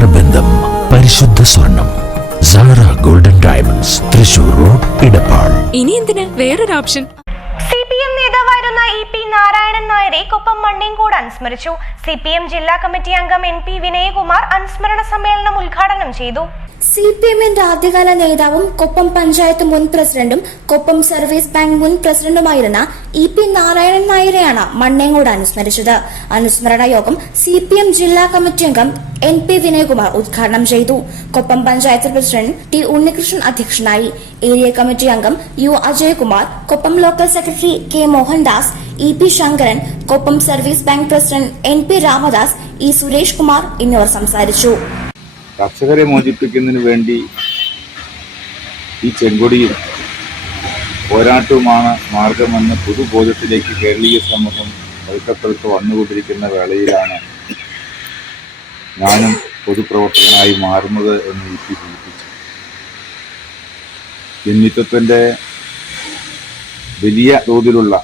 നേത്രബന്ധം പരിശുദ്ധ സ്വർണം. Sara golden diamonds Thrissur road Edappal. ഇനി എന്തിന് വേറൊരു ഓപ്ഷൻ സി പി എം നേതാവായിരുന്ന ഇ പി നാരായണൻ നായരെ കൊപ്പം മണ്ണിൻകൂട് അനുസ്മരിച്ചു. സി പി എം ജില്ലാ കമ്മിറ്റി അംഗം എൻ പി വിനയകുമാർ അനുസ്മരണ സമ്മേളനം ഉദ്ഘാടനം ചെയ്തു. സി പി എമ്മിന്റെ ആദ്യകാല നേതാവും കൊപ്പം പഞ്ചായത്ത് മുൻ പ്രസിഡന്റും കൊപ്പം സർവീസ് ബാങ്ക് മുൻ പ്രസിഡന്റുമായിരുന്ന ഇ പി നാരായണൻ നായരെയാണ് മണ്ണേങ്ങോട് അനുസ്മരിച്ചത്. അനുസ്മരണ യോഗം സി പി എം ജില്ലാ കമ്മിറ്റി അംഗം എൻ പി വിനയകുമാർ ഉദ്ഘാടനം ചെയ്തു. കൊപ്പം പഞ്ചായത്ത് പ്രസിഡന്റ് ടി ഉണ്ണികൃഷ്ണൻ അധ്യക്ഷനായി. ഏരിയ കമ്മിറ്റി അംഗം U Ajaykumar Koppam local secretary K Mohandas E P Shankaran Koppam service bank president N P Ramadas E Suresh Kumar എന്നിവർ സംസാരിച്ചു. കർഷകരെ മോചിപ്പിക്കുന്നതിന് വേണ്ടി ഈ ചെങ്കൊടിയും പോരാട്ടവുമാണ് മാർഗമെന്ന് പൊതുബോധത്തിലേക്ക് കേരളീയ സമൂഹം പതുക്കെ വന്നുകൊണ്ടിരിക്കുന്ന വേളയിലാണ് ഞാനും പൊതുപ്രവർത്തകനായി മാറുന്നത് എന്ന് ഇ പി സൂചിപ്പിച്ചു. ജന്മിത്വത്തിന്റെ വലിയ തോതിലുള്ള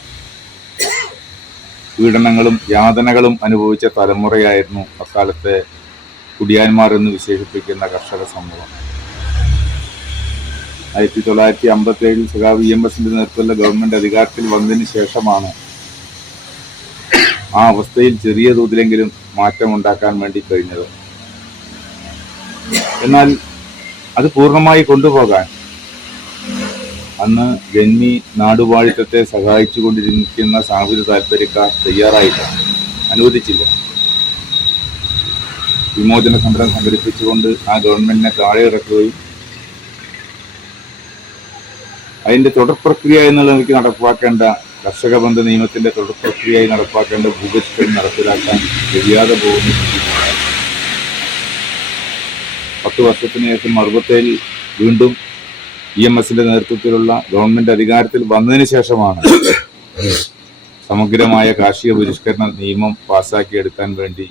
പീഡനങ്ങളും യാതനകളും അനുഭവിച്ച തലമുറയായിരുന്നു അക്കാലത്തെ കുടിയാന്മാർ എന്ന് വിശേഷിപ്പിക്കുന്ന കർഷക സമൂഹം. ആയിരത്തി തൊള്ളായിരത്തി അമ്പത്തി ഏഴിൽ സഖാവ് ഇ എം എസിന്റെ നേതൃത്വത്തിലുള്ള ഗവൺമെന്റ് അധികാരത്തിൽ വന്നതിന് ശേഷമാണ് ആ അവസ്ഥയിൽ ചെറിയ തോതിലെങ്കിലും മാറ്റമുണ്ടാക്കാൻ വേണ്ടി കഴിഞ്ഞത്. എന്നാൽ അത് പൂർണമായി കൊണ്ടുപോകാൻ അന്ന് ജന്മി നാടുവാഴിത്തത്തെ സഹായിച്ചു കൊണ്ടിരിക്കുന്ന സാമൂഹിക താല്പര്യക്കാർ തയ്യാറായില്ല അനുവദിച്ചില്ല വിമോചന സമരം സംഘടിപ്പിച്ചുകൊണ്ട് ആ ഗവൺമെന്റിനെ താഴെ ഇറക്കുകയും അതിന്റെ തുടർ പ്രക്രിയ എന്നുള്ള നിലയ്ക്ക് നടപ്പാക്കേണ്ട കർഷക ബന്ധ നിയമത്തിന്റെ തുടർ പ്രക്രിയയായി നടപ്പാക്കേണ്ട ഭൂപരിഷ്കരണം നടപ്പിലാക്കാൻ കഴിയാതെ പോകുന്ന. പത്ത് വർഷത്തിന് ശേഷം അറുപത്തേഴിൽ വീണ്ടും ഇ എം എസിന്റെ നേതൃത്വത്തിലുള്ള ഗവൺമെന്റ് അധികാരത്തിൽ വന്നതിന് ശേഷമാണ് സമഗ്രമായ കാർഷിക പരിഷ്കരണ നിയമം പാസാക്കിയെടുക്കാൻ വേണ്ടി